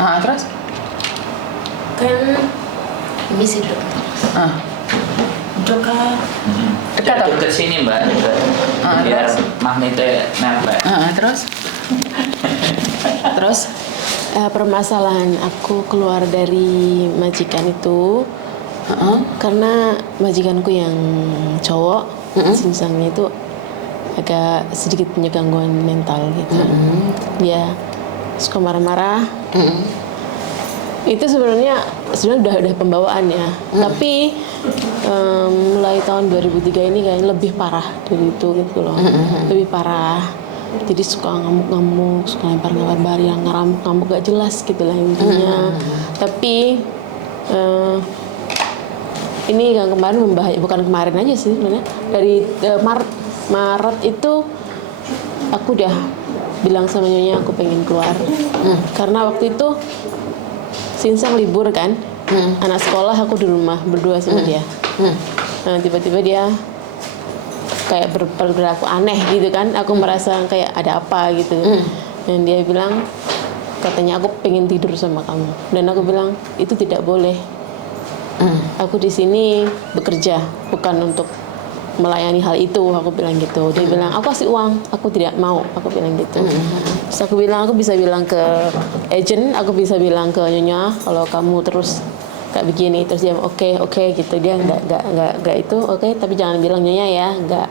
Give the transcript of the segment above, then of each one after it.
Terus? Kan misi dok. Dok dekat sini mbak, biar magnetnya nempel. Terus? Permasalahan aku keluar dari majikan itu karena majikanku yang cowok, singsangnya itu agak sedikit punya gangguan mental gitu. Dia suka marah-marah. Itu sebenarnya udah pembawaan ya. Tapi mulai tahun 2003 ini kayaknya lebih parah dari itu gitu loh. Lebih parah. Jadi suka ngamuk-ngamuk, suka lempar-lempar barang, ngamuk gak jelas gitu lah intinya. Tapi ini yang kemarin membahaya, bukan kemarin aja sih sebenarnya. Dari Maret itu aku udah bilang sama nyonya aku pengen keluar. Karena waktu itu Sinsang libur kan, anak sekolah, aku di rumah berdua sama dia. Nah tiba-tiba dia kayak berperilaku aneh gitu kan, aku merasa kayak ada apa gitu. Dan dia bilang, katanya aku pengen tidur sama kamu. Dan aku bilang itu tidak boleh. Aku di sini bekerja, bukan untuk melayani hal itu, aku bilang gitu. Dia bilang, aku kasih uang, aku tidak mau, aku bilang gitu. Terus aku bilang, aku bisa bilang ke agent, aku bisa bilang ke nyonya kalau kamu terus kayak begini. Terus dia oke gitu. Dia enggak itu oke, tapi jangan bilang nyonya ya, enggak.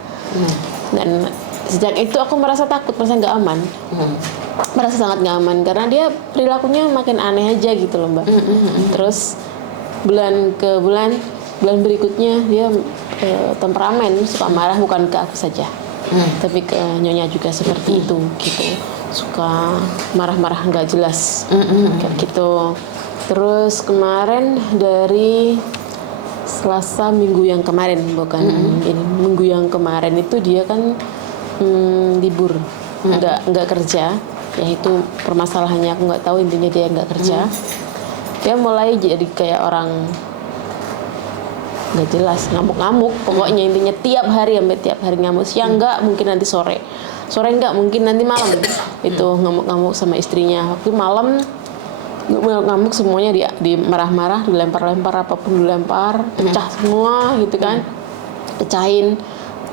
Dan sejak itu aku merasa takut, merasa nggak aman. Merasa sangat nggak aman karena dia perilakunya makin aneh aja gitu loh mbak. Terus bulan berikutnya dia temperamen, suka marah bukan ke aku saja, tapi ke nyonya juga seperti itu gitu. Suka marah-marah nggak jelas kayak gitu. Terus kemarin dari Selasa minggu yang kemarin, bukan ini, minggu yang kemarin itu dia kan libur, nggak kerja. Ya itu permasalahannya, aku nggak tahu, intinya dia nggak kerja. Dia mulai jadi kayak orang nggak jelas, ngamuk-ngamuk. Pokoknya intinya tiap hari ngamuk. Siang nggak, mungkin nanti sore nggak, mungkin nanti malam. Itu ngamuk-ngamuk sama istrinya. Waktu malam ngamuk semuanya, di marah-marah, dilempar-lempar, apapun dilempar, pecah semua gitu kan, pecahin.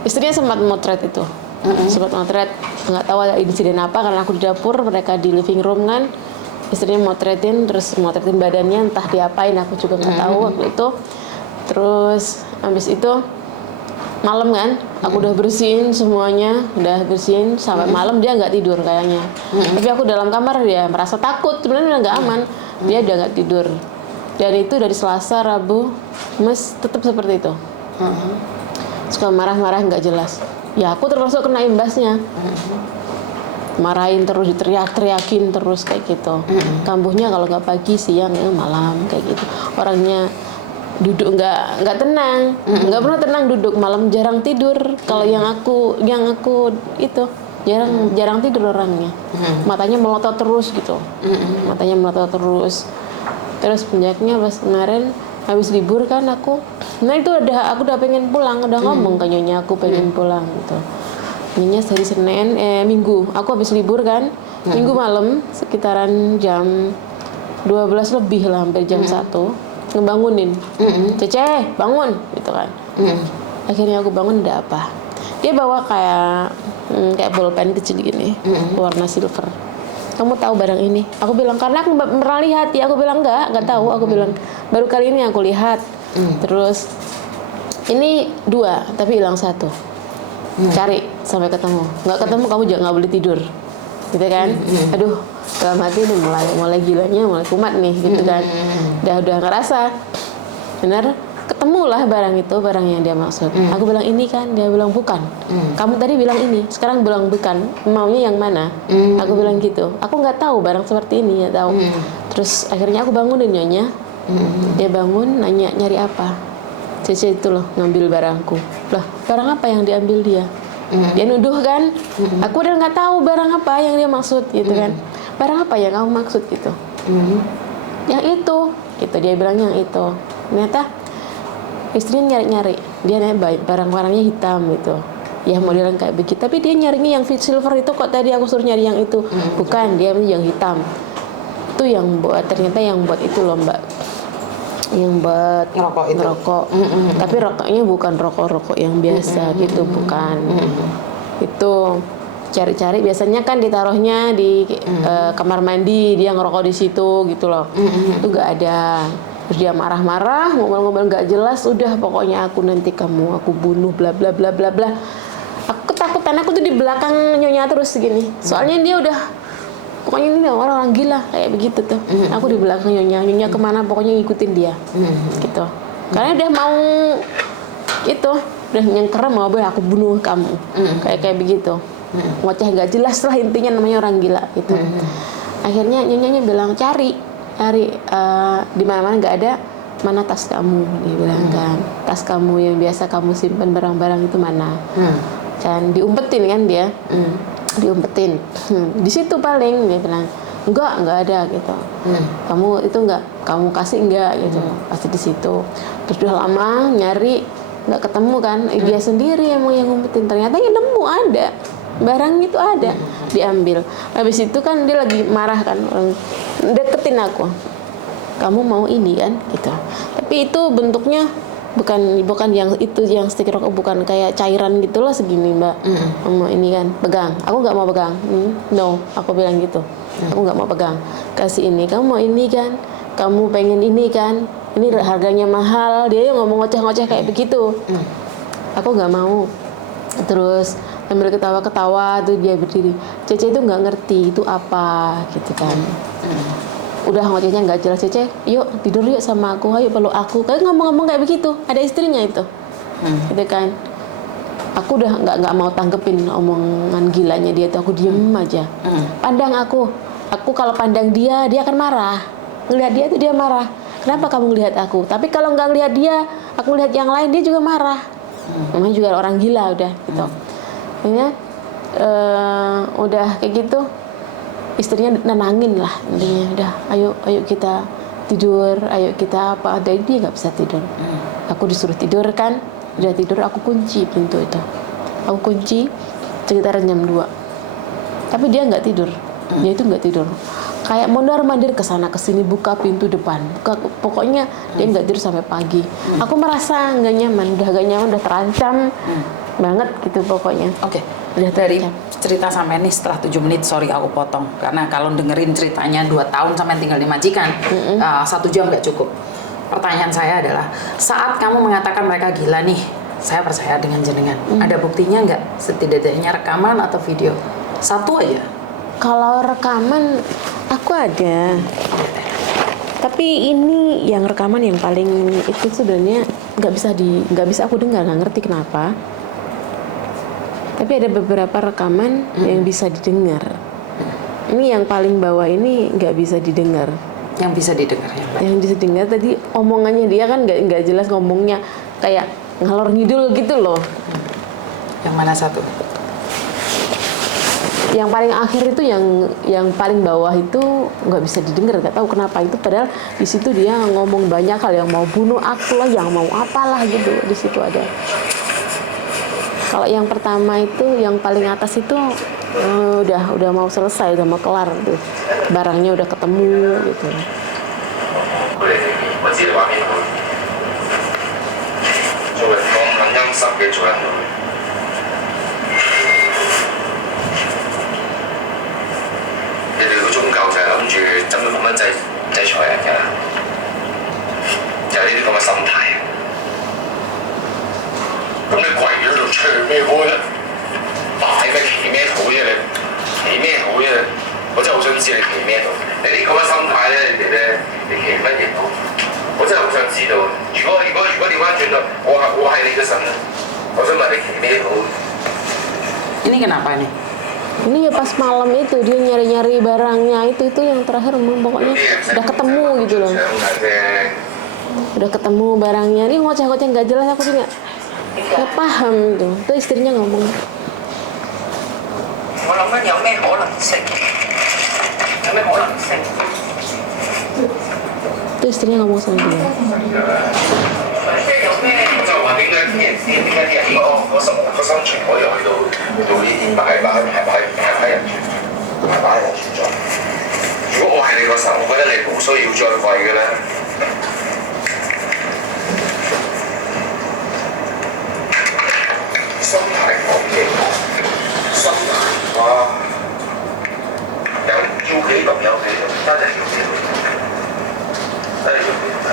Istrinya sempat motret itu, nggak tahu ada insiden apa karena aku di dapur, mereka di living room kan. Istrinya motretin badannya, entah diapain, aku juga nggak tahu waktu itu. Terus habis itu malam kan, aku udah bersihin semuanya, sampai malam dia nggak tidur kayaknya. Tapi aku dalam kamar, dia merasa takut, sebenarnya nggak aman, dia udah nggak tidur. Dan itu dari Selasa, Rabu, Mas tetap seperti itu. Suka marah-marah nggak jelas. Ya aku termasuk kena imbasnya. Marahin terus, diteriak-teriakin terus kayak gitu. Kambuhnya kalau nggak pagi, siang, ya malam kayak gitu. Orangnya duduk nggak tenang, nggak pernah tenang duduk, malam jarang tidur. Kalau yang aku itu jarang tidur orangnya. Matanya melotot terus gitu. Terus puncaknya pas kemarin habis libur kan aku udah pengen pulang, udah ngomong ke nyonya aku pengen pulang gitu. Ininya dari Minggu, aku habis libur kan, Minggu malam sekitaran jam 12 lebih lah, hampir jam 1, ngebangunin, Cece bangun gitu kan. Akhirnya aku bangun, ada apa? Dia bawa kayak bolpen kecil gini, warna silver. Kamu tahu barang ini? Aku bilang karena aku pernah lihat ya. Aku bilang nggak tahu. Aku bilang baru kali ini aku lihat. Terus ini 2 tapi hilang 1. Cari sampai ketemu. Nggak ketemu kamu juga nggak boleh tidur, gitu kan? Aduh, dalam hati udah mulai gilanya, mulai kumat nih, gitu kan? Udah ngerasa benar. Ketemulah barang yang dia maksud. Aku bilang ini kan, dia bilang bukan. Kamu tadi bilang ini, sekarang bilang bukan. Maunya yang mana? Aku bilang gitu. Aku nggak tahu barang seperti ini, nggak tahu. Terus akhirnya aku bangunin nyonya. Dia bangun, nanya nyari apa? Cece itu loh ngambil barangku. Lah, barang apa yang diambil dia? Dia nuduh kan? Aku udah nggak tahu barang apa yang dia maksud, gitu kan? Barang apa yang kamu maksud gitu? Yang itu, gitu dia bilang yang itu. Ternyata istrinya nyari-nyari, dia nanya barang-barangnya hitam gitu. Ya modelan kayak begitu, tapi dia nyarinya yang silver itu kok, tadi aku suruh nyari yang itu. Bukan, dia yang hitam. itu yang ternyata yang buat itu loh Mbak, yang buat ngerokok. Tapi rokoknya bukan rokok yang biasa gitu, bukan. Itu cari-cari, biasanya kan ditaruhnya di kamar mandi, dia ngerokok di situ gitu loh. Itu nggak ada. Terus dia marah-marah, ngomel-ngomel nggak jelas, udah pokoknya aku nanti aku bunuh bla bla bla bla bla. Aku ketakutan, aku tuh di belakang nyonya terus gini. Soalnya dia udah, pokoknya ini orang gila kayak begitu tuh. Aku di belakang nyonya kemana pokoknya ngikutin dia, gitu. Karena udah mau itu, udah nyengker mau aku bunuh kamu, kayak begitu. Ngoceh nggak jelas lah, intinya namanya orang gila gitu. Akhirnya nyonyanya bilang cari di mana-mana nggak ada, mana tas kamu, dia bilang kan, tas kamu yang biasa kamu simpan barang-barang itu mana. Dan diumpetin kan dia, diumpetin di situ paling, dia bilang enggak ada gitu. Kamu itu enggak, kamu kasih enggak gitu, pasti di situ. Terus udah lama nyari nggak ketemu kan, dia sendiri emang yang ngumpetin, ternyata yang nemu ada barang itu, ada diambil. Habis itu kan dia lagi marah kan, deketin aku, kamu mau ini kan gitu. Tapi itu bentuknya bukan yang itu, yang stick rokok, bukan kayak cairan gitulah segini Mbak. Mau ini kan, pegang, aku nggak mau pegang. No, aku bilang gitu, aku nggak mau pegang. Kasih ini, kamu mau ini kan, kamu pengen ini kan, ini harganya mahal. Dia yang ngomong ngoceh-ngoceh kayak begitu. Aku nggak mau. Terus sambil ketawa-ketawa tuh dia berdiri. Cece itu nggak ngerti itu apa gitu kan. Udah ngocehnya nggak jelas. Cece, yuk tidur yuk sama aku, ayo peluk aku. Kayak ngomong-ngomong kayak begitu. Ada istrinya itu, gitu kan. Aku udah nggak mau tanggepin omongan gilanya dia tuh. Aku diem aja. Pandang aku kalau pandang dia akan marah. Ngelihat dia tuh dia marah. Kenapa kamu ngelihat aku? Tapi kalau nggak ngelihat dia, aku ngelihat yang lain, dia juga marah. Namanya juga orang gila udah gitu. Akhirnya udah kayak gitu, istrinya nenangin lah intinya, udah ayo kita tidur, ayo kita apa. Dari dia nggak bisa tidur. Aku disuruh tidur kan, udah tidur aku kunci pintu itu, aku kunci sekitar jam 2. Tapi dia nggak tidur, dia itu nggak tidur, kayak mondar-mandir kesana kesini, buka pintu depan, pokoknya dia nggak tidur sampai pagi. Aku merasa nggak nyaman, udah terancam banget gitu pokoknya. Oke. Udah Dari terancam. cerita sampai ini setelah 7 menit, sorry aku potong, karena kalau dengerin ceritanya 2 tahun sampai tinggal di majikan, 1 jam nggak cukup. Pertanyaan saya adalah, saat kamu mengatakan mereka gila nih, saya percaya dengan jenengan, ada buktinya nggak? Setidaknya rekaman atau video? Satu aja. Kalau rekaman aku ada, tapi ini yang rekaman yang paling itu sebenarnya nggak bisa aku dengar, nggak ngerti kenapa. Tapi ada beberapa rekaman yang bisa didengar. Ini yang paling bawah ini nggak bisa didengar. Yang bisa didengar ya, Mbak? Yang bisa didengar tadi omongannya dia kan nggak jelas ngomongnya, kayak ngalor ngidul gitu loh. Yang mana satu? Yang paling akhir itu yang paling bawah itu nggak bisa didengar, nggak tahu kenapa itu, padahal di situ dia ngomong banyak hal, yang mau bunuh aku lah, yang mau apalah gitu, di situ ada. Kalau yang pertama itu, yang paling atas itu udah mau selesai, udah mau kelar tuh, barangnya udah ketemu gitu. Ini kenapa nih? Ini ya pas malam itu dia nyari-nyari barangnya itu yang terakhir pokoknya udah ketemu gitu loh. Udah ketemu barangnya, ini ngoceh-ngoceh nggak jelas, aku juga nggak paham gitu. Itu istrinya ngomong. Itu istrinya ngomong sama dia. 如果我係你個時候，我覺得你冇需要再為嘅咧。心態講嘢，心態啊，有幾咁有幾咁，真係要幾咁，真係要幾咁。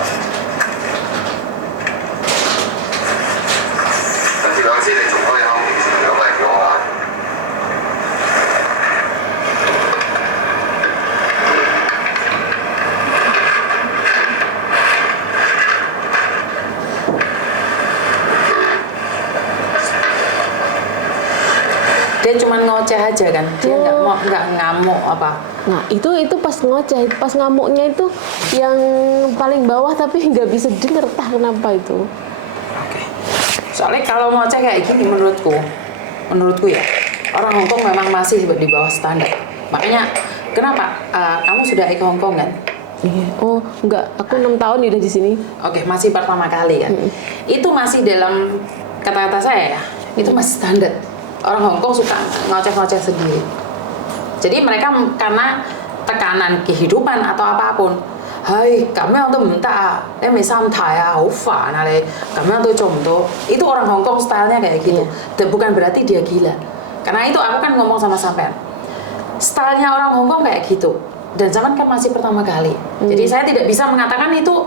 跟住嗰陣時，你仲可以喺面前咁嚟咗啊！Dia cuma ngoceh aja kan, dia nggak ngamuk apa. Nah itu pas ngoceh, pas ngamuknya itu yang paling bawah tapi nggak bisa denger, entah kenapa itu. Oke. Soalnya kalau ngoceh kayak gini menurutku ya, orang Hongkong memang masih di bawah standar. Makanya kenapa kamu sudah ke Hongkong kan? Iya. Oh enggak, aku 6 tahun udah di sini. Oke, masih pertama kali kan? Itu masih dalam kata-kata saya ya, itu masih standar. Orang Hongkong suka ngoceh-ngoceh sendiri. Jadi mereka karena tekanan kehidupan atau apapun, hai, kami untuk minta, samtai ya, ufa, nale, kami untuk contoh. Itu orang Hongkong stylenya kayak gitu. Dan bukan berarti dia gila. Karena itu aku kan ngomong sama sampean. Stylenya orang Hongkong kayak gitu. Dan zaman kan masih pertama kali. Jadi saya tidak bisa mengatakan itu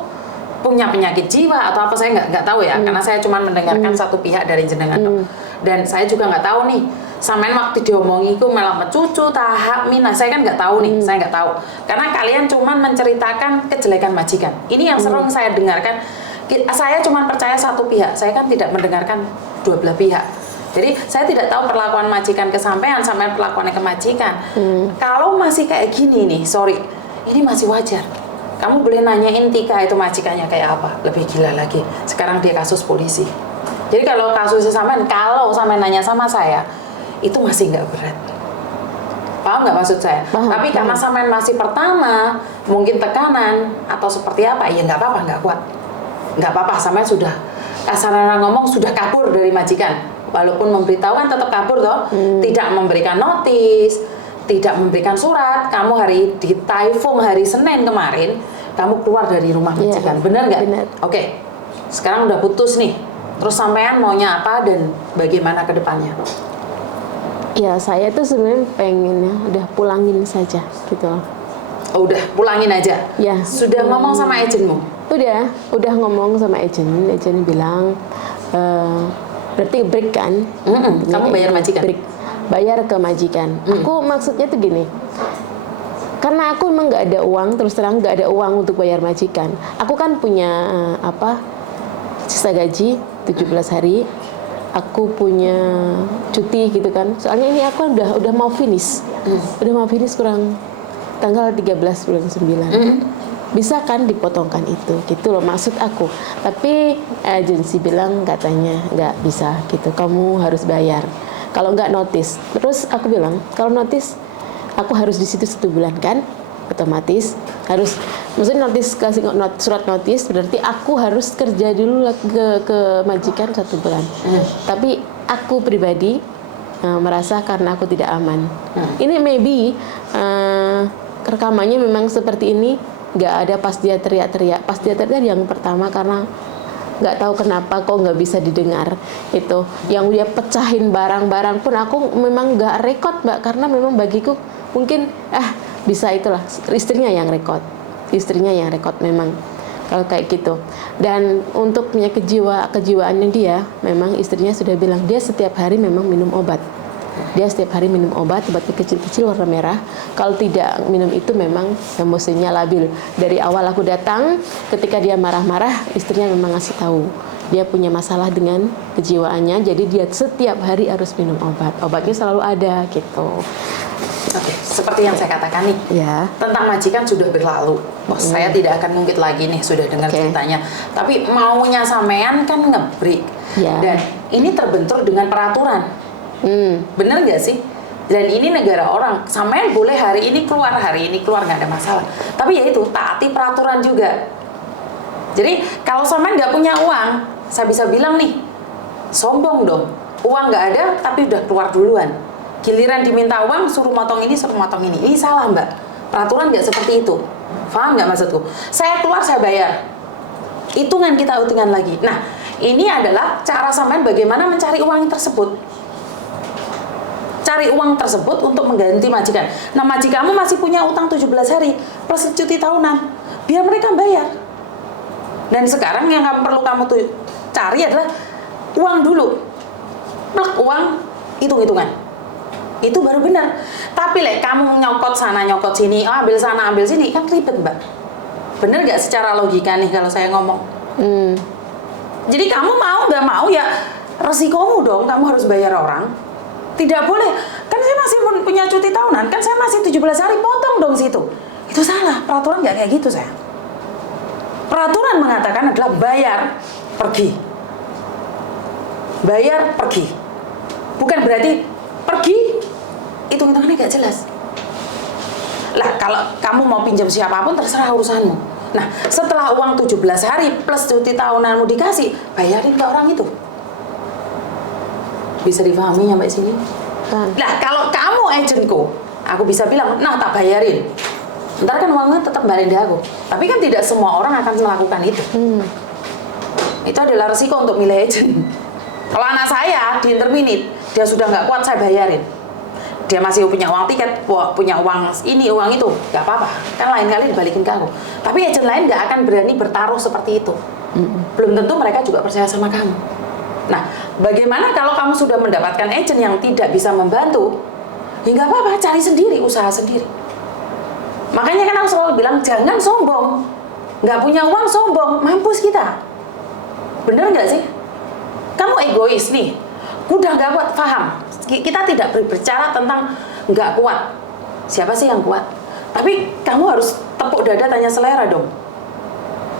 punya penyakit jiwa atau apa, saya nggak tahu ya. Karena saya cuma mendengarkan satu pihak dari jenengan. Dan saya juga nggak tahu nih, sampean waktu diomongi itu malah cucu tahap minah, saya kan nggak tahu nih, saya nggak tahu. Karena kalian cuma menceritakan kejelekan majikan. Ini yang sering saya dengarkan. Saya cuma percaya satu pihak, saya kan tidak mendengarkan dua belah pihak. Jadi saya tidak tahu perlakuan majikan ke sampean, sampean perlakuannya ke majikan. Kalau masih kayak gini nih, sorry, ini masih wajar. Kamu boleh nanyain Tika itu majikannya kayak apa, lebih gila lagi. Sekarang dia kasus polisi. Jadi kalau kasusnya sampean, kalau sampean nanya sama saya, itu masih nggak berat. Paham nggak maksud saya? Tapi karena sampean masih pertama, mungkin tekanan atau seperti apa, ya nggak apa-apa, nggak kuat. Nggak apa-apa, sampean sudah, kasar ngomong sudah kabur dari majikan. Walaupun memberitahu kan tetap kabur toh, tidak memberikan notis, tidak memberikan surat. Kamu hari di Taifung hari Senin kemarin, kamu keluar dari rumah majikan, benar nggak? Benar. Oke, sekarang udah putus nih. Terus sampean maunya apa dan bagaimana ke depannya? Ya saya tuh sebenarnya pengennya udah pulangin saja gitu loh. Oh, udah pulangin aja? Ya. Sudah ngomong sama agenmu? Udah ngomong sama agen bilang berarti break kan? Kamu bayar majikan? Break, bayar ke majikan. Aku maksudnya tuh gini, karena aku emang nggak ada uang, terus terang nggak ada uang untuk bayar majikan. Aku kan punya sisa gaji 17 hari, aku punya cuti gitu kan. Soalnya ini aku udah mau finish, kurang tanggal 13 bulan 9. Bisa kan dipotongkan itu, gitu loh maksud aku. Tapi agensi bilang katanya nggak bisa gitu, kamu harus bayar. Kalau nggak notice. Terus aku bilang kalau notice, aku harus di situ 1 bulan kan, otomatis harus. Maksudnya notis, kasih surat notis berarti aku harus kerja dulu ke majikan 1 bulan. Tapi aku pribadi merasa karena aku tidak aman. Ini maybe rekamannya memang seperti ini, nggak ada pas dia teriak-teriak. Pas dia teriak yang pertama karena nggak tahu kenapa kok nggak bisa didengar itu. Yang dia pecahin barang-barang pun aku memang nggak rekod mbak, karena memang bagiku mungkin bisa itulah istrinya yang rekod. Istrinya yang rekod memang kalau kayak gitu. Dan untuk punya kejiwaannya dia, memang istrinya sudah bilang dia setiap hari memang minum obat. Dia setiap hari minum obatnya kecil-kecil warna merah. Kalau tidak minum itu memang emosinya labil. Dari awal aku datang, ketika dia marah-marah, istrinya memang ngasih tahu dia punya masalah dengan kejiwaannya. Jadi dia setiap hari harus minum obat. Obatnya selalu ada gitu. Oke, seperti yang saya katakan nih, tentang majikan sudah berlalu. Saya tidak akan ngungkit lagi nih, sudah dengar ceritanya. Tapi maunya sampean kan ngebreak. Dan ini terbentur dengan peraturan. Bener nggak sih? Dan ini negara orang, sampean boleh hari ini keluar nggak ada masalah. Tapi ya itu taati peraturan juga. Jadi kalau sampean nggak punya uang, saya bisa bilang nih, sombong dong. Uang nggak ada, tapi udah keluar duluan. Giliran diminta uang, suruh motong ini. Ini salah mbak. Peraturan nggak seperti itu. Paham nggak maksudku? Saya keluar, saya bayar. Hitungan kita hitungan lagi. Nah, ini adalah cara sampean bagaimana mencari uang tersebut. Cari uang tersebut untuk mengganti majikan. Nah, majikanmu masih punya utang 17 hari plus cuti tahunan. Biar mereka bayar. Dan sekarang yang perlu kamu tuh cari adalah uang dulu. Plek uang, hitung-hitungan. Itu baru benar. Tapi kamu nyokot sana nyokot sini, ambil sana ambil sini, kan ribet, Mbak. Bener nggak secara logika nih kalau saya ngomong? Jadi kamu mau nggak mau ya resikomu dong, kamu harus bayar orang. Tidak boleh, kan saya masih punya cuti tahunan, kan saya masih 17 hari, potong dong situ. Itu salah, peraturan nggak kayak gitu saya. Peraturan mengatakan adalah bayar, pergi. Bayar, pergi. Bukan berarti pergi, hitung-hitungannya nggak jelas. Lah, kalau kamu mau pinjam siapapun terserah urusanmu. Nah, setelah uang 17 hari plus cuti tahunanmu dikasih, bayarin ke orang itu. Bisa difahami sampai sini? Nah, kalau kamu agentku, aku bisa bilang, nah tak bayarin. Ntar kan uangnya tetap balik di aku. Tapi kan tidak semua orang akan melakukan itu. Itu adalah resiko untuk milih agent. Kalau anak saya di interminit, dia sudah nggak kuat, saya bayarin. Dia masih punya uang tiket, punya uang ini, uang itu, nggak apa-apa. Kan lain kali dibalikin ke aku. Tapi agent lain nggak akan berani bertaruh seperti itu. Belum tentu mereka juga percaya sama kamu. Nah, bagaimana kalau kamu sudah mendapatkan agent yang tidak bisa membantu? Ya nggak apa-apa, cari sendiri, usaha sendiri. Makanya kan aku selalu bilang, jangan sombong. Nggak punya uang sombong, mampus kita. Bener nggak sih? Kamu egois nih, udah nggak kuat, paham. Kita tidak berbicara tentang nggak kuat. Siapa sih yang kuat? Tapi kamu harus tepuk dada tanya selera dong.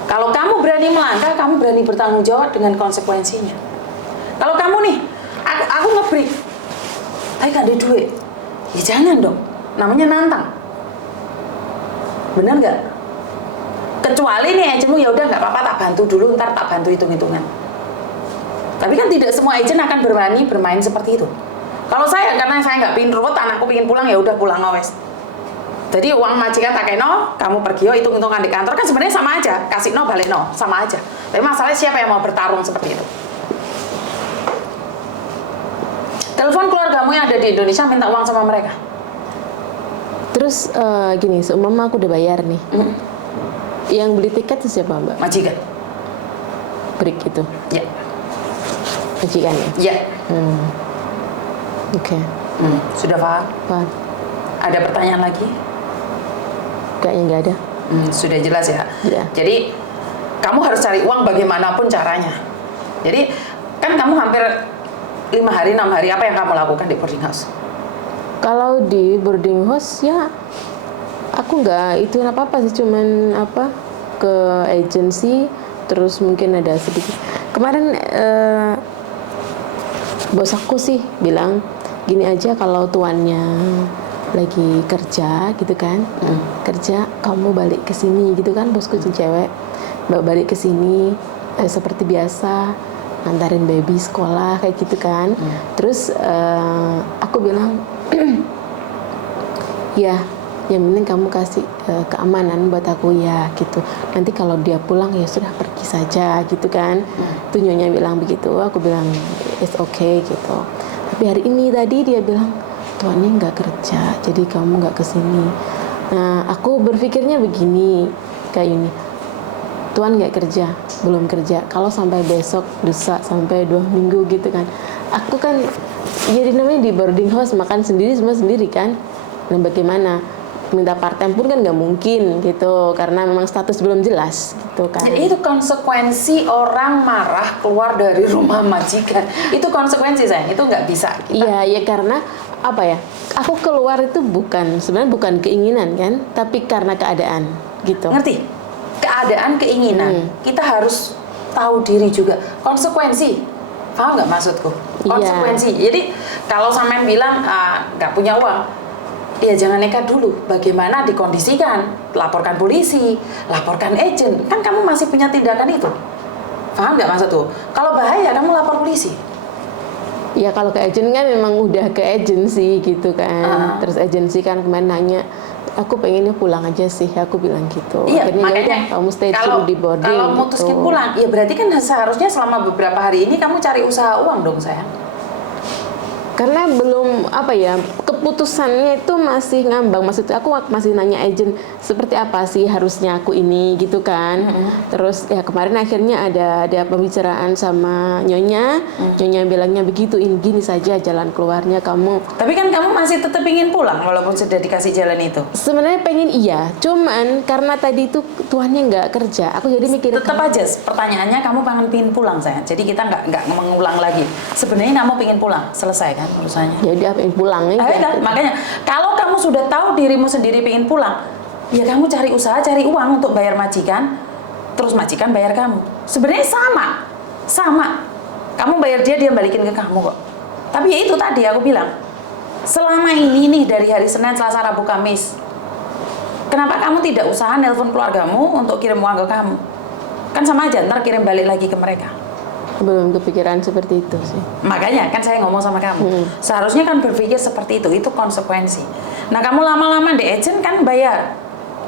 Kalau kamu berani melangkah, kamu berani bertanggung jawab dengan konsekuensinya. Kalau kamu nih, aku nge-break, tapi gak ada duit, ya jangan dong. Namanya nantang. Bener nggak? Kecuali nih agentmu ya udah nggak apa-apa, tak bantu dulu, ntar tak bantu hitung-hitungan. Tapi kan tidak semua agent akan berani bermain seperti itu. Kalau saya, karena saya nggak pingin ruwet, anakku pingin pulang ya udah pulang wes. Jadi uang majikan tak keno, kamu pergi hitung-hitungan di kantor kan sebenarnya sama aja, kasih no balik no, sama aja. Tapi masalahnya siapa yang mau bertarung seperti itu? Telepon keluargamu yang ada di Indonesia, minta uang sama mereka. Terus gini, seumpama aku udah bayar nih, yang beli tiket itu siapa, Mbak? Majikan. Break itu? Ya. Majikan ya? Ya. Oke. Sudah paham? Paham. Ada pertanyaan lagi? Kayaknya nggak ada. Sudah jelas ya? Ya. Jadi kamu harus cari uang bagaimanapun caranya. Jadi kan kamu hampir 5 hari, 6 hari, apa yang kamu lakukan di boarding house? Kalau di boarding house ya aku nggak itu apa-apa sih, cuman ke agensi, terus mungkin ada sedikit. Kemarin bos aku sih bilang gini aja, kalau tuannya lagi kerja gitu kan, kerja kamu balik ke sini gitu kan, bosku tuh cewek, balik ke sini seperti biasa, ngantarin baby sekolah kayak gitu kan. Terus aku bilang ya yang penting kamu kasih keamanan buat aku ya gitu, nanti kalau dia pulang ya sudah pergi saja gitu kan. Tuh nyonya bilang begitu, aku bilang it's okay gitu. Tapi hari ini tadi dia bilang tuannya nggak kerja, jadi kamu nggak kesini. Nah aku berpikirnya begini, kayak ini, tuan nggak kerja, belum kerja, kalau sampai besok, lusa, sampai 2 minggu gitu kan, aku kan jadi namanya di boarding house makan sendiri, semua sendiri kan. Nah bagaimana, minta part time pun kan nggak mungkin gitu, karena memang status belum jelas gitu kan. Jadi itu konsekuensi orang marah keluar dari rumah majikan. Itu konsekuensi sayang, itu nggak bisa. Iya, ya karena apa ya, aku keluar itu sebenarnya bukan keinginan kan, tapi karena keadaan gitu. Ngerti? Keadaan, keinginan. Kita harus tahu diri juga. Konsekuensi. Paham nggak maksudku? Konsekuensi. Jadi kalau sampean bilang nggak punya uang, ya jangan nekat dulu. Bagaimana dikondisikan? Laporkan polisi, laporkan agent. Kan kamu masih punya tindakan itu. Paham nggak maksudku? Kalau bahaya, kamu lapor polisi. Ya kalau ke agent kan memang udah ke agensi gitu kan. Terus agensi kan kemarin nanya Aku pengennya pulang aja sih, aku bilang gitu. Iya, Akhirnya makanya yaudah, kamu stay dulu di boarding. kalau mutuskin gitu. pulang, ya berarti kan seharusnya selama beberapa hari ini kamu cari usaha uang dong sayang. Karena belum apa ya, keputusannya itu masih ngambang. Maksudnya aku masih nanya agent seperti apa sih harusnya aku ini gitu kan. Terus ya kemarin akhirnya ada pembicaraan sama Nyonya. Nyonya bilangnya begitu, ini gini saja jalan keluarnya kamu. Tapi kan kamu masih tetap ingin pulang walaupun sudah dikasih jalan itu. Sebenarnya pengen iya, cuman karena tadi itu tuannya nggak kerja, aku jadi mikir Tetap aja pertanyaannya kamu pengen pulang sayang. Jadi kita nggak mengulang lagi. Sebenarnya kamu pengen pulang, selesai kan urusannya. jadi apa yang pulang aja. Ayo, makanya kalau kamu sudah tahu dirimu sendiri pengen pulang, ya kamu cari usaha, cari uang untuk bayar majikan, terus majikan bayar kamu. Sebenarnya sama. Kamu bayar dia balikin ke kamu kok. Tapi ya itu tadi aku bilang, selama ini nih dari hari Senin, Selasa, Rabu, Kamis, kenapa kamu tidak usaha nelpon keluargamu untuk kirim uang ke kamu? Kan sama aja, ntar kirim balik lagi ke mereka. Belum kepikiran seperti itu sih. Makanya kan saya ngomong sama kamu, seharusnya kan berpikir seperti itu konsekuensi. Nah kamu lama-lama di agent kan bayar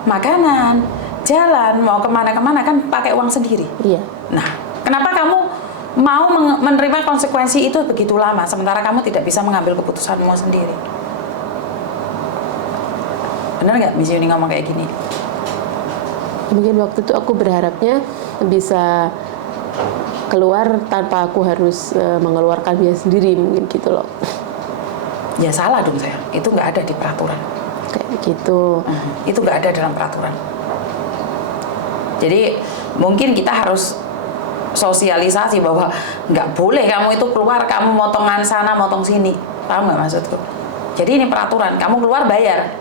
makanan, jalan, mau kemana-kemana kan pakai uang sendiri. Iya. Nah kenapa kamu mau menerima konsekuensi itu begitu lama, sementara kamu tidak bisa mengambil keputusanmu sendiri? Bener nggak Miss Yuni ngomong kayak gini? Mungkin waktu itu aku berharapnya bisa keluar tanpa aku harus mengeluarkan biaya sendiri mungkin gitu loh. Ya salah dong sayang, itu nggak ada di peraturan. Kayak gitu. Itu nggak ada dalam peraturan. Jadi mungkin kita harus sosialisasi bahwa nggak boleh kamu itu keluar, kamu motongan sana, motong sini. Paham nggak maksudku? Jadi ini peraturan, kamu keluar bayar.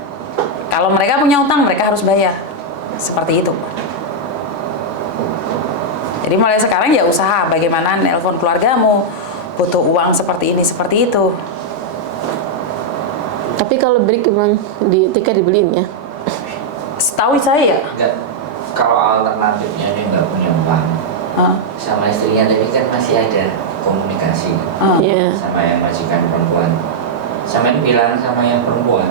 Kalau mereka punya utang, mereka harus bayar. Seperti itu. Jadi mulai sekarang ya usaha bagaimana nelpon keluargamu, butuh uang seperti ini, seperti itu. Tapi kalau break emang tiket dibeliin ya? Setahu saya, Enggak. Kalau alternatifnya dia nggak punya uang, sama istrinya tadi kan masih ada komunikasi Iya. sama yang majikan perempuan. Sama yang bilang sama yang perempuan,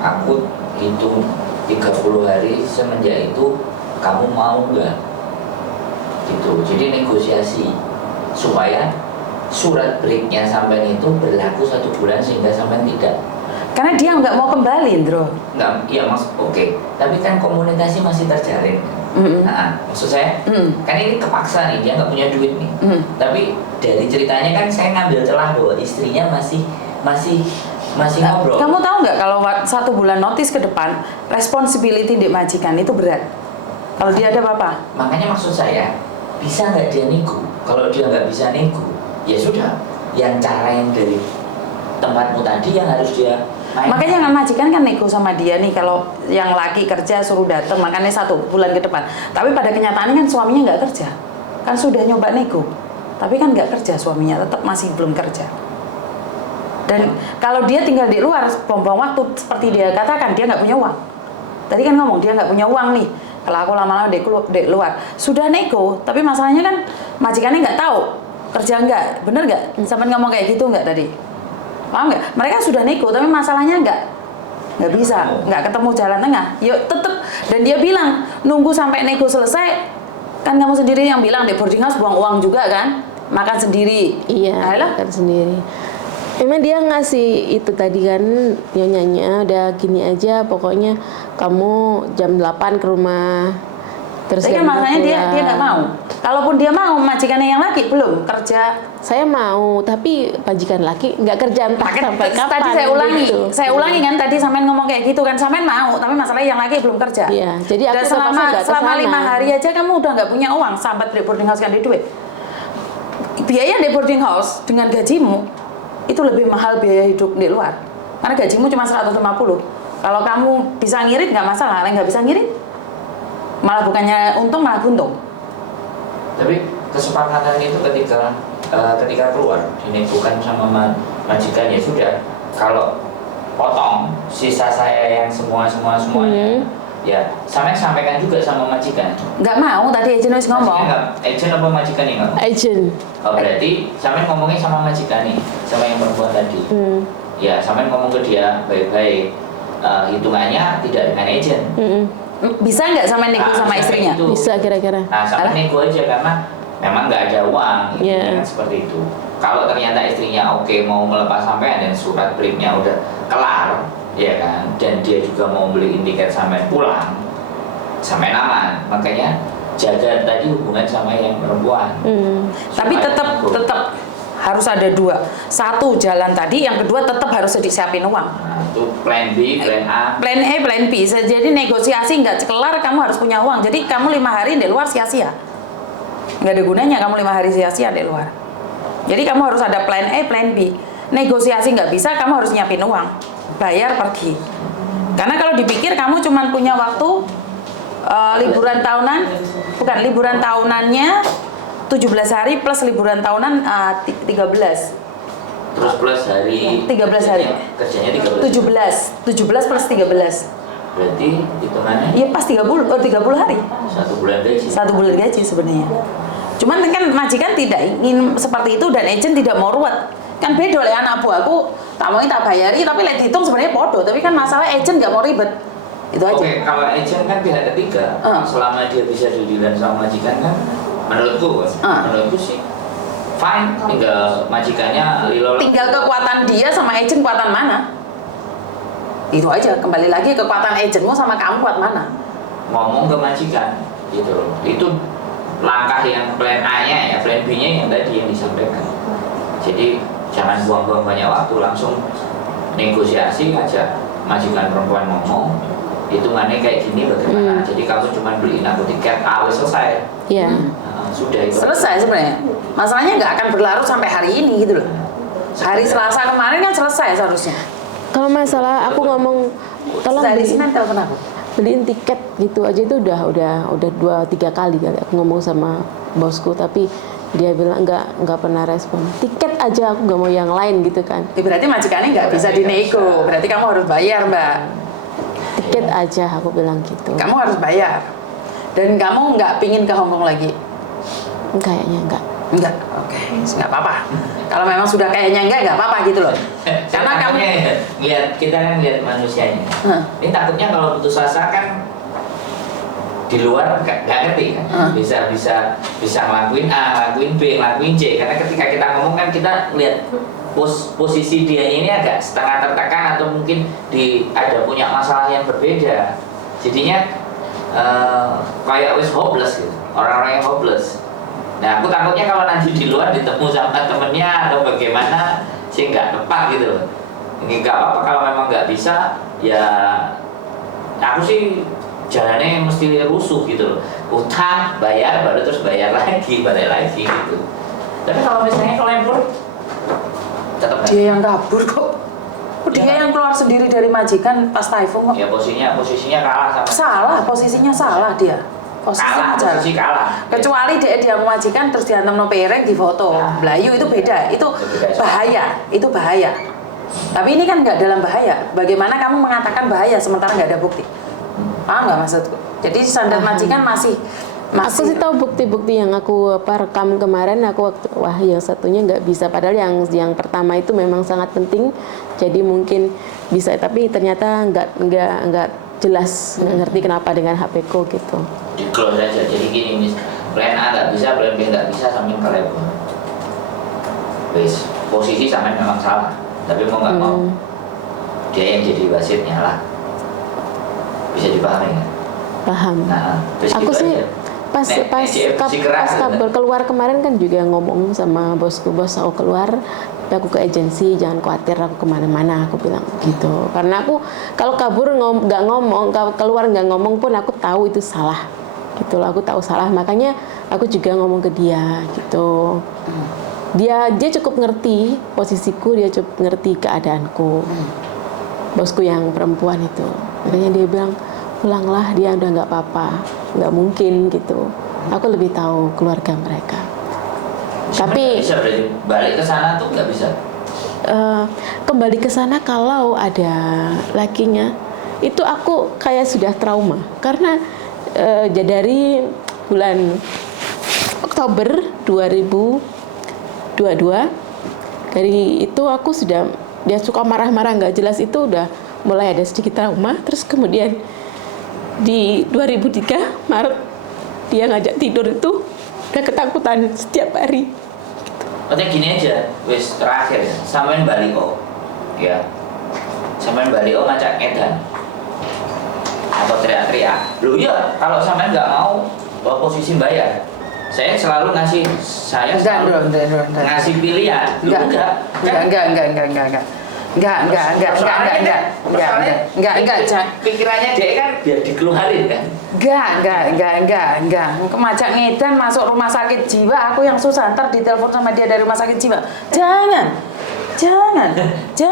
aku hitung 30 hari semenjak itu kamu mau nggak? Gitu. Jadi negosiasi supaya surat breaknya sampai itu berlaku 1 bulan sehingga sampai tidak. karena dia nggak mau kembali, Indro. Nggak, iya oke. Tapi kan komunikasi masih terjalin. Nah, maksud saya kan ini kepaksa nih, dia nggak punya duit nih. Tapi dari ceritanya kan saya ngambil celah bahwa istrinya masih ngobrol. Kamu tahu nggak kalau 1 bulan notice ke depan, responsibility di majikan itu berat. Kalau dia ada apa-apa, Makanya maksud saya, bisa nggak dia nego? Kalau dia nggak bisa nego, ya sudah. Yang cara yang dari tempatmu tadi yang harus dia main. makanya yang majikan kan nego sama dia nih. Kalau yang laki kerja suruh datang, makanya 1 bulan ke depan. Tapi pada kenyataannya kan suaminya nggak kerja, kan sudah nyoba nego, tapi kan nggak kerja suaminya, tetap masih belum kerja. Dan kalau dia tinggal di luar, buang-buang waktu seperti dia katakan, dia nggak punya uang. Tadi kan ngomong dia nggak punya uang nih. Kalau aku lama-lama di luar, sudah nego, tapi masalahnya kan majikannya nggak tahu kerja nggak, bener nggak? Sampai ngomong kayak gitu nggak tadi? Paham nggak? Mereka sudah nego, tapi masalahnya nggak bisa, nggak ketemu jalan tengah. Yuk tetep, dan dia bilang nunggu sampai nego selesai. Kan kamu sendiri yang bilang di boarding house buang uang juga kan, makan sendiri. Iya, Ayolah. makan sendiri. Emang dia ngasih itu tadi kan nyonyanya udah gini aja, pokoknya kamu jam 8 ke rumah. Terus Tapi kan jam 2 makanya dia pulang. nggak mau. Kalaupun dia mau, majikannya yang laki belum kerja. Saya mau, tapi majikan laki nggak kerja entah sampai kapan. Tadi gitu. saya ulangi kan tadi Samen ngomong kayak gitu kan, Samen mau, tapi masalahnya yang laki belum kerja. Iya, jadi aku Dan terpaksa nggak selama kesana. 5 hari aja kamu udah nggak punya uang, sambat di boarding house kan di duit. Biaya di boarding house dengan gajimu itu lebih mahal biaya hidup di luar. Karena gajimu cuma 150. Kalau kamu bisa ngirit nggak masalah, kalau nggak bisa ngirit malah bukannya untung malah buntung. Tapi kesepakatan itu ketika keluar dinegokan sama majikan, ya sudah. Kalau potong sisa saya yang semuanya, ya sampaikan juga sama majikan. Nggak mau, tadi agent wis ngomong. Agent apa majikan yang ngomong? Agent. Oh, berarti sampai ngomongnya sama majikan nih, sama yang perempuan tadi. Ya, sampai ngomong ke dia baik-baik. hitungannya tidak dengan agent. Bisa nggak sama nego sama Misalnya istrinya? itu. Bisa kira-kira. Nah, sama Alah. nego aja karena memang nggak ada uang, Iya. kan seperti itu. Kalau ternyata istrinya oke mau melepas sampean dan surat briefnya udah kelar, ya kan, dan dia juga mau beliin tiket sampean pulang, sampean aman. Makanya jaga tadi hubungan sama yang perempuan. Tapi Supaya tetap nego. harus ada dua. Satu jalan tadi, yang kedua tetap harus disiapin uang. Nah, itu plan B, plan A. Plan A, plan B. Jadi negosiasi nggak kelar, kamu harus punya uang. Jadi kamu 5 hari di luar sia-sia. Nggak ada gunanya kamu 5 hari sia-sia di luar. Jadi kamu harus ada plan A, plan B. Negosiasi nggak bisa, kamu harus nyiapin uang. Bayar, pergi. Karena kalau dipikir kamu cuma punya waktu liburan tahunan, bukan liburan tahunannya 17 hari plus liburan tahunan 13. Terus plus hari 13 hari. Kerjanya 17 plus 13. Berarti hitungannya Iya pas 30 hari. 1 bulan gaji. 1 bulan gaji sebenarnya. Cuman kan majikan tidak ingin seperti itu dan agent tidak mau ruwet. Kan beda oleh anak buahku, tak mau tak bayari tapi lihat hitung sebenarnya podo, tapi kan masalah agent nggak mau ribet. Itu aja. Oke, kalau agent kan pihak ketiga, selama dia bisa didirikan sama majikan kan, menurutku sih fine, tinggal majikannya lilo. Tinggal kekuatan dia sama agent kuatan mana. Itu aja, kembali lagi kekuatan agentmu sama kamu kuat mana. Ngomong ke majikan, gitu loh. Itu langkah yang plan A-nya ya, plan B-nya yang tadi yang disampaikan. Jadi jangan buang-buang banyak waktu, langsung negosiasi aja. Majikan perempuan ngomong, hitungannya kayak gini bagaimana. Jadi kamu cuma beliin aku tiket, selesai. Iya. Sudah itu. Selesai sebenarnya. Masalahnya nggak akan berlarut sampai hari ini gitu loh. Hari Selasa kemarin kan selesai seharusnya. Kalau masalah aku ngomong tolong Hari beliin, Senin telepon aku. beliin tiket gitu aja itu udah 2-3 kali kali aku ngomong sama bosku, tapi dia bilang nggak pernah respon. Tiket aja aku nggak mau yang lain gitu kan. Ya, berarti majikannya nggak bisa dinego. Berarti kamu harus bayar, Mbak. Tiket aja aku bilang gitu. Kamu harus bayar. Dan kamu nggak pingin ke Hongkong lagi? Kayaknya enggak. Enggak. Oke, nggak apa-apa. Kalau memang sudah kayaknya nggak apa-apa gitu loh. Karena kamu kita kan lihat manusianya. Ini takutnya kalau putus asa kan di luar nggak ngerti kan, bisa ngelakuin A, ngelakuin B, ngelakuin C. Karena ketika kita ngomong kan kita lihat posisi dia ini agak setengah tertekan atau mungkin ada punya masalah yang berbeda. Jadinya kayak wis hopeless gitu, orang-orang yang hopeless. Nah aku takutnya kalau nanti di luar ditemu sama temennya atau bagaimana sih nggak tepat gitu loh. Ini nggak apa-apa kalau memang nggak bisa ya. Aku sih jalannya mesti rusuh gitu loh. Utang, bayar, baru terus bayar lagi, balik lagi gitu. Tapi kalau misalnya kelempur, tetap dia yang kabur kok. Dia yang keluar sendiri dari majikan pas typhoon kok. ya posisinya kalah sama. Salah, posisinya salah dia. Posisinya salah. Posisi kalah. Kecuali dia memajikan terus dihantam no piring di foto. Belayu itu beda, itu bahaya. Tapi ini kan nggak dalam bahaya. Bagaimana kamu mengatakan bahaya sementara nggak ada bukti? Paham nggak maksudku? Jadi standar majikan masih. Aku sih tahu bukti-bukti yang aku rekam kemarin. Aku yang satunya nggak bisa. Padahal yang pertama itu memang sangat penting. Jadi mungkin bisa, tapi ternyata nggak jelas, nggak ngerti kenapa dengan HP-ku gitu. Di close aja. Jadi gini, plan A nggak bisa, plan B nggak bisa, sambil kelempur. Wis, posisi sampai memang salah. Tapi mau nggak mau, dia yang jadi wasitnya lah. Bisa dipahami nggak? Paham. Nah, Aku gitu sih aja. pas kabar keluar kemarin kan juga ngomong sama bosku, bos aku keluar, tapi aku ke agensi, jangan khawatir aku kemana-mana, aku bilang gitu. Karena aku kalau kabur nggak ngomong, keluar nggak ngomong pun aku tahu itu salah, gitu loh. Aku tahu salah, makanya aku juga ngomong ke dia gitu. Dia cukup ngerti posisiku, dia cukup ngerti keadaanku. Bosku yang perempuan itu, makanya dia bilang pulanglah, dia udah nggak apa-apa, nggak mungkin gitu. Aku lebih tahu keluarga mereka. Tapi bisa berarti balik ke sana tuh nggak bisa. Kembali ke sana kalau ada lakinya, itu aku kayak sudah trauma karena dari bulan Oktober 2022 dari itu aku sudah, dia suka marah-marah nggak jelas itu udah mulai ada sedikit trauma. Terus kemudian di 2003 Maret dia ngajak tidur itu udah ketakutan setiap hari. Maksudnya gini aja, wis terakhir ya, sampean balik ya, sampean balik ngajak edan atau teriak-teriak. Loh ya, kalau sampean nggak mau posisi bayar, saya selalu ngasih ngasih pilihan. Loh, enggak. Pikirannya dia kan biar dikeluarin kan. Enggak. Kemajak ngedan masuk rumah sakit jiwa, aku yang susah ntar ditelepon sama dia dari rumah sakit jiwa. Jangan. Kita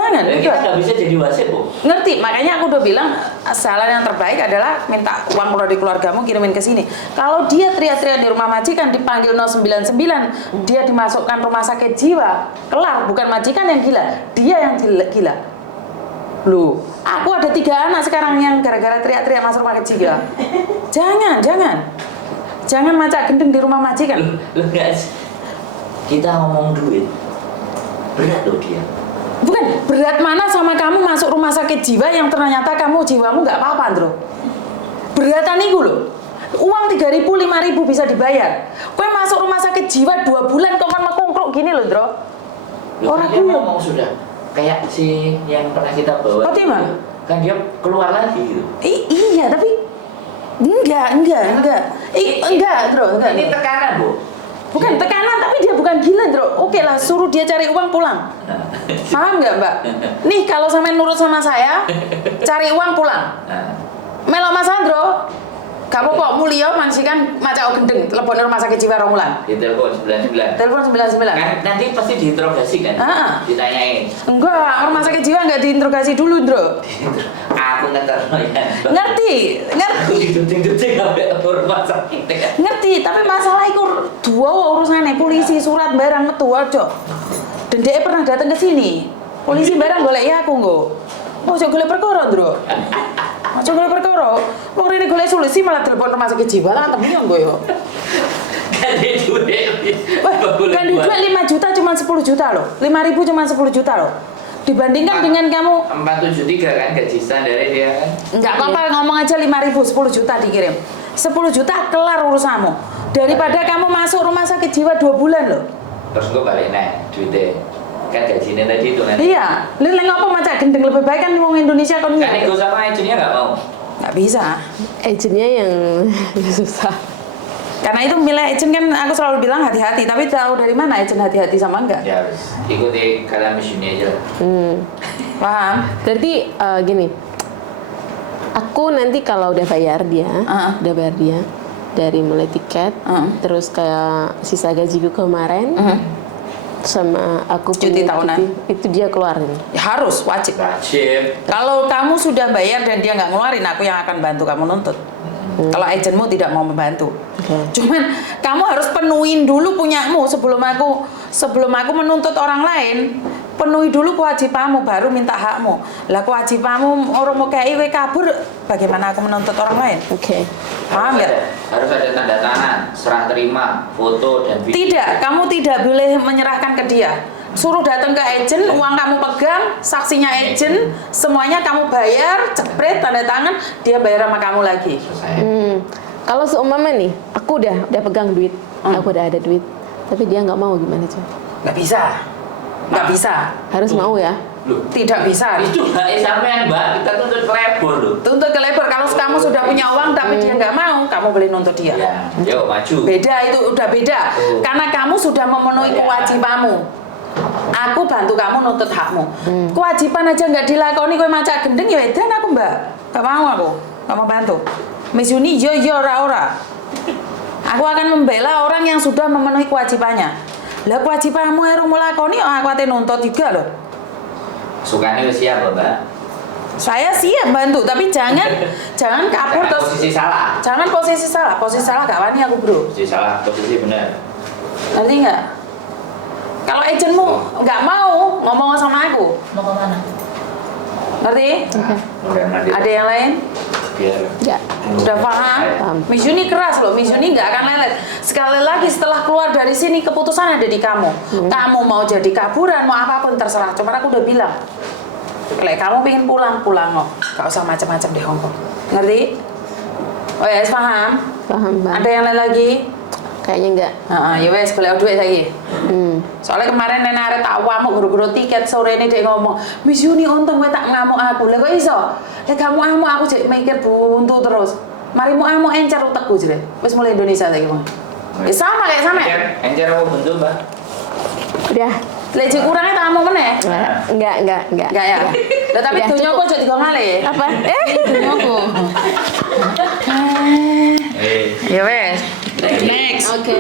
nggak bisa jadi wasit, Bu. Ngerti, makanya aku udah bilang saran yang terbaik adalah minta uang dari keluargamu kirimin ke sini. Kalau dia teriak-teriak di rumah majikan dipanggil 099, dia dimasukkan rumah sakit jiwa, kelar, bukan majikan yang gila, dia yang gila. Loh, aku ada 3 anak sekarang yang gara-gara teriak-teriak masuk rumah sakit jiwa. Jangan macak gendeng di rumah majikan. Loh guys, kita ngomong duit, berat loh dia. Bukan, berat mana sama kamu masuk rumah sakit jiwa yang ternyata kamu jiwamu nggak apa-apa, Andro. Beratan itu loh. Uang 3.000, 5.000 bisa dibayar. Kowe masuk rumah sakit jiwa 2 bulan kok kan mekungkruk gini loh, Andro. Orang dia ngomong sudah kayak si yang pernah kita bawa. Fatima? Kan dia keluar lagi gitu. Iya, tapi enggak, Andro, enggak. Ini tekanan, Bu. Bukan tekanan, tapi dia bukan gila, Andro. Oke lah, suruh dia cari uang pulang. Paham nggak, Mbak? Nih, kalau sampai nurut sama saya, cari uang pulang. Melo Mas Andro, kamu kok mulia mansikan macak gendeng, telepon rumah sakit jiwa Romulan. Di telepon 99. Telepon 99. Kan nanti pasti diinterogasi kan? Ditanyain. Enggak, rumah sakit jiwa enggak diinterogasi dulu, Ndro. Aku ngeterno ya. Ngerti. Aku diduting-duting sampai rumah sakit. Ngerti, tapi masalah itu dua urusannya polisi surat barang metu aja. Dan dia pernah datang ke sini. Polisi barang golek ya aku nggo. Ojo golek perkara, Ndro. Ojo golek perkara. Wong rene golek solusi malah telepon rumah sakit jiwa lah ketemu yo nggo yo. Kan duit. Kan duit 5 juta cuma 10 juta loh. 5.000 cuma 10 juta loh. Dibandingkan dengan kamu 473 kan gaji standarnya dia kan. enggak apa-apa ngomong aja 5.000, 10 juta dikirim. 10 juta kelar urusanmu. Daripada kamu masuk rumah sakit jiwa 2 bulan loh. Terus gue balik naik duitnya. Kan gajinya tadi itu kan. Iya, lu ngapa macak gendeng lebih baik kan wong Indonesia kan Kan ego sama agennya nggak mau. nggak bisa. Agennya yang susah. Karena itu milih agent kan aku selalu bilang hati-hati, tapi tahu dari mana agent hati-hati sama enggak? Ya harus ikuti kalian misinya aja. Paham? Berarti gini, aku nanti kalau udah bayar dia, dari mulai tiket, terus kayak sisa gajiku kemarin, sama aku Cuti punya tahunan. itu dia keluarin. Ya, harus wajib. Kalau kamu sudah bayar dan dia nggak ngeluarin, aku yang akan bantu kamu nuntut. Kalau agentmu tidak mau membantu, cuman kamu harus penuhin dulu punyamu sebelum aku menuntut orang lain. Penuhi dulu kewajibanmu baru minta hakmu. Lah kewajibanmu orang mau kayak kabur, bagaimana aku menuntut orang lain? Paham nggak? Harus ada tanda tangan, serah terima, foto dan video. Tidak, kamu tidak boleh menyerahkan ke dia. Suruh datang ke agent, uang kamu pegang, saksinya agent, semuanya kamu bayar, cepret, tanda tangan, dia bayar sama kamu lagi. Kalau seumpama nih, aku udah pegang duit, aku udah ada duit, tapi dia nggak mau gimana coba? Nggak bisa. Harus mau ya? Loh, Tidak bisa. itu hak sampean, Mbak. Kita tuntut ke labor loh. Tuntut ke labor, kalau kamu sudah punya uang tapi dia nggak mau, kamu boleh nuntut dia. Ya, yuk maju. Beda, itu udah beda. Karena kamu sudah memenuhi kewajibanmu. Aku bantu kamu nuntut hakmu. Kewajiban aja nggak dilakoni, kowe macak gendeng ya edan aku, Mbak. Gak mau aku, gak mau bantu. Miss Yuni, yo ora. Aku akan membela orang yang sudah memenuhi kewajibannya. Lah kewajibanmu harus melakoni, aku ate nuntut juga loh. Sukanya udah siap loh, Mbak. Saya siap bantu, tapi jangan kabur Jangan terus. posisi salah. Jangan posisi salah. Posisi salah gak wani aku, Bro. Posisi salah, posisi benar. Nanti nggak? Kalau agentmu nggak mau ngomong sama aku, Mau ke mana? ngerti? Udah mandi. Ada yang lain? Biar. Ya. Udah paham? Miss Yuni keras loh, Miss Yuni nggak akan lelet. Sekali lagi setelah keluar dari sini keputusan ada di kamu. Kamu mau jadi kaburan, mau apapun terserah. Cuma aku udah bilang, Lek kamu pengen pulang kok. Gak usah macam-macam di Hongkong. Ngerti? Oh ya, paham? Paham, Bang. Ada yang lain lagi? Kayaknya enggak. Heeh, ya wes golek duit saiki. Soalnya kemarin nenek arek tak wamuk guru-guru tiket sore ini dia ngomong, "Miss Yuni untung kowe tak ngamuk aku." Lah kok iso? Lah kamu amuk aku jadi mikir buntu terus. Mari mu amuk encer utekku jere. Wis mulai Indonesia saiki, Bang. Ya sama kayak sama. Encer apa bentuk, Mbak? Udah. Lek kurangnya tak amuk meneh. Enggak. Enggak ya. Lah tapi Udah, dunya cukup. kok jadi gak malih. Apa? Dunyaku. Eh. Ya wes. Next. Oke.